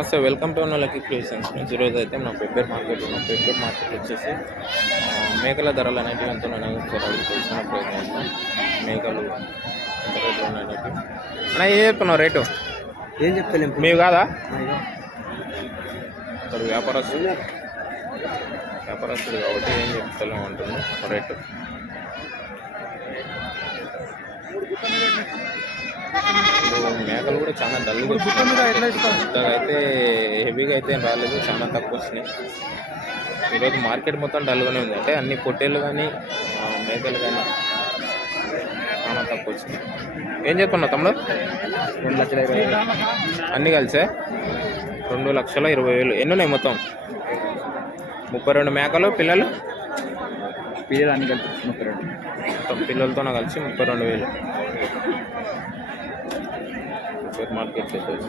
నమస్తే welcome to Lucky Creations. Friends ఈరోజు అయితే మన పెప్పర్ మార్కెట్ ఉన్నాం పెప్పర్ మార్కెట్ వచ్చేసి మేకల ధరలు అనేటివి ఎంత ఉన్నాయి. ఒకసారి అడిగి తెలుసుకునే ప్రయత్నం మేకలు ఎంత రేట్లు ఉన్నాయి అనేటివి. అన్న ఏం చెప్తున్నావు రేటు? ఏం చెప్తలేం మీవి కాదా? ఇక్కడ వ్యాపారస్తుడు వ్యాపారస్తుడు కాబట్టి ఏం చెప్తలేము అంటున్నాం రేటు. మేకలు కూడా చాలా డల్గా వచ్చినాయి అయితే హెవీగా అయితే రాలేదు చాలా తక్కువ వచ్చినాయి. ఈరోజు మార్కెట్ మొత్తం డల్గానే ఉంది. అంటే అన్ని పొట్టేళ్ళు కానీ మేకలు కానీ చాలా తక్కువ వచ్చినాయి. ఏం చెప్తున్నావు తమ్ముడు? రెండు లక్షల ఇరవై వేలు. అన్నీ కలిసే? రెండు లక్షల ఇరవై వేలు. ఎన్ని ఉన్నాయి మొత్తం? ముప్పై రెండు మేకలు పిల్లలు? పిల్లలు అన్ని కలిపి ముప్పై రెండు. మొత్తం పిల్లలతో కలిసి ముప్పై రెండు వేలు. సూపర్ మార్కెట్ వచ్చేసి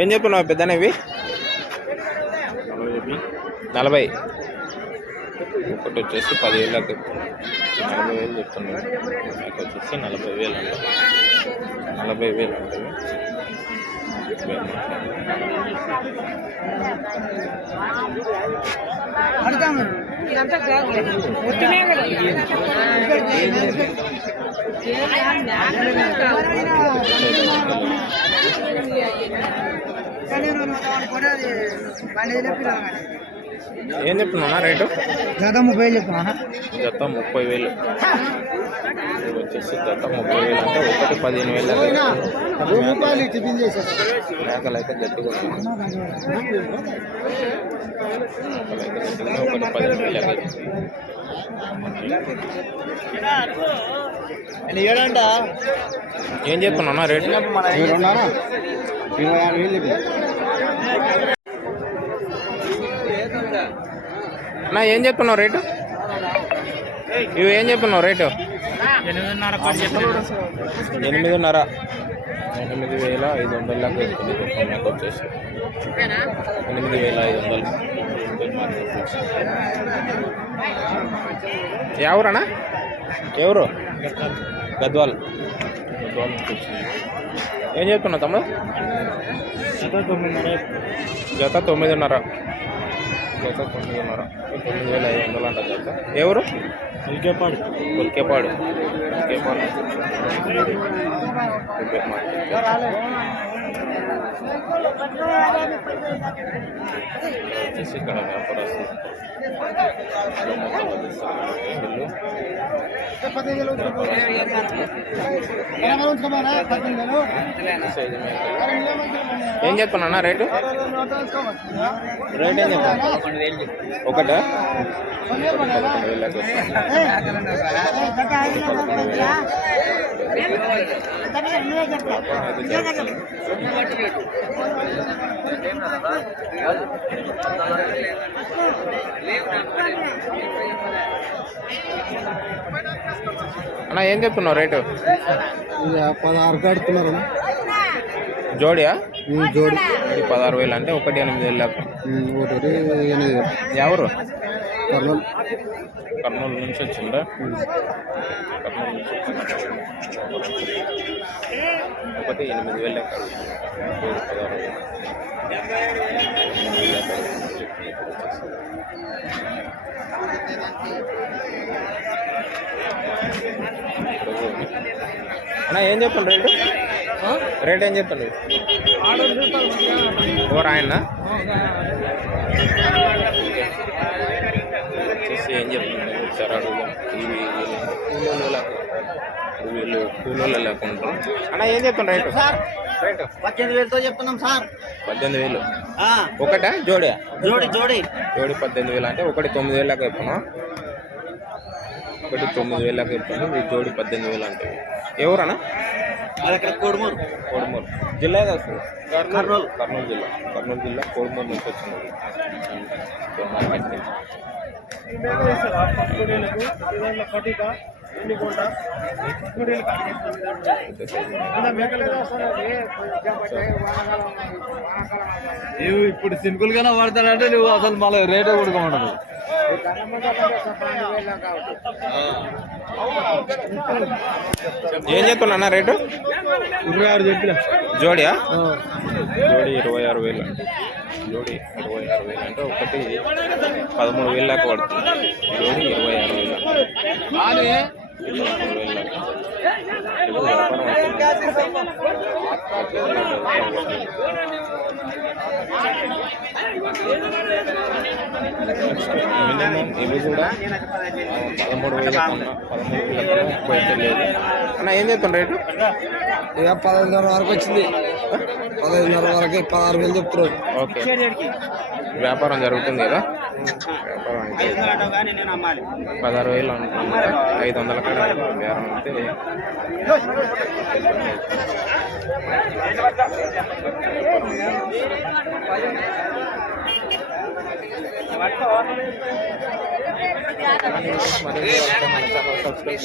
ఏం చెప్తున్నావు పెద్దనేవి నలభై ఒకటి వచ్చేసి పదివేలకు చెప్తున్నాను నలభై వేలు చెప్తున్నాను నాకు వచ్చేసి నలభై వేలు అంట. నలభై వేలు అంటే ఇదంతా ఒట్టినే కదా కానీ కొడాలి వాళ్ళు చెప్పినా ఏం చెప్తున్నా రేటు? గత ముప్పై వేలు చెప్తున్నా జత ముప్పై వేలు. వచ్చేసి జత ముప్పై వేలు అంటే ఒకటి పదిహేను వేలు మేకలు అయితే గట్టిగా ఒకటి పదిహేను వేలు ఏం చెప్తున్నా రేటు? ఇరవై ఆరు వేలు చెప్పిన నా ఏం చెప్తున్నావు రేటు? ఇవి ఏం చెప్తున్నావు రేటు? ఎనిమిదిన్నర ఎనిమిది వేల ఐదు వందల దాకా వెళ్తుంది ఒక్కొక్క మేక వచ్చేసి. ఎనిమిది వేల ఐదు వందలు ఎవరన్నా ఎవరు? గద్వాల్. గద్వాల్ ఏం చెప్తున్నావు తమ్ముడు? జత తొమ్మిదిన్నర జత తొమ్మిదిన్నర. తొమ్మిది వేల ఐదు వందలు అంట జత ఎవరు ఉల్కేపాడు ఉల్కేపాడు ఉల్కేపాడు మార్కెట్. వచ్చేసి ఇక్కడ వ్యాపారస్తులు. ఏం చెప్తున్నా రేటు? రేట్ ఏం చెప్తున్నా ఒకటా పదకొండు వేలకు. అన్న ఏం చెప్తున్నావు రేటు? పదహారు కడుతున్నారు జోడియా? జోడి. పదహారు వేలు అంటే ఒకటి ఎనిమిది వేలు దాకా. ఒకటి ఎనిమిది ఎవరు? కర్నూలు. కర్నూలు నుంచి వచ్చిందా? కర్నూలు నుంచి? ఒకటి ఎనిమిది వేలు పదహారు లెక్క అన్న ఏం చెప్పండి రేటు? రేట్ ఏం చెప్పండి ఎవరు ఆయన వచ్చేసి ఏం చెప్తున్నారు? ఒకసారి అడుగుదాం. ఇవి లేకుండా. వీళ్ళు కూలోళ్ళు లేకుండా. అన్న ఏం చెప్తాను రేటు? రేటు. పద్దెనిమిది వేలతో చెప్తున్నాం సార్. పద్దెనిమిది వేలు. ఒకటా? జోడి? జోడి జోడి. జోడి పద్దెనిమిది వేలు అంటే ఒకటి తొమ్మిది వేలు దాకా చెప్తున్నా. ఒకటి తొమ్మిది వేలు దాకా చెప్తాను ఈ జోడి పద్దెనిమిది వేలు అంటే. ఎవరన్నా? అది అక్కడ కోడుమూరు. కోడుమూరు. జిల్లా ఏది కర్నూలు. కర్నూలు జిల్లా. కర్నూలు జిల్లా కోడుమూరు నుంచి వచ్చింది. ఏదైనా పటిక నువ్వు ఇప్పుడు సింపుల్ గానే వాడతానంటే నువ్వు అసలు మళ్ళీ రేటే కొడుకోమంటావు ఏం చెప్తున్నా రేటు? ఇరవై ఆరు చెప్పిన. జోడియా? జోడి ఇరవై ఆరు వేలు. జోడి ఇరవై ఆరు వేలు అంటే ఒకటి పదమూడు వేలు దాకా పడుతుంది జోడి ఇరవై ఆరు వేలు పదమూడు వేలు మినిమం ఇవి కూడా పదమూడు వేల పదమూడు వేల కన్నా లేదు అన్న ఏం చెప్తాను రేటు ఇక పదహైదున్నర వరకు వచ్చింది పదహైదున్నర వరకు పదహారు వేలు చెప్తున్నారు. ఓకే. వ్యాపారం జరుగుతుంది కదా? వ్యాపారం పదహారు వేలు అనుకుంటా. ఐదు వందల కాడ వ్యాపారం అయితే మరి మన సబ్స్క్రైబ్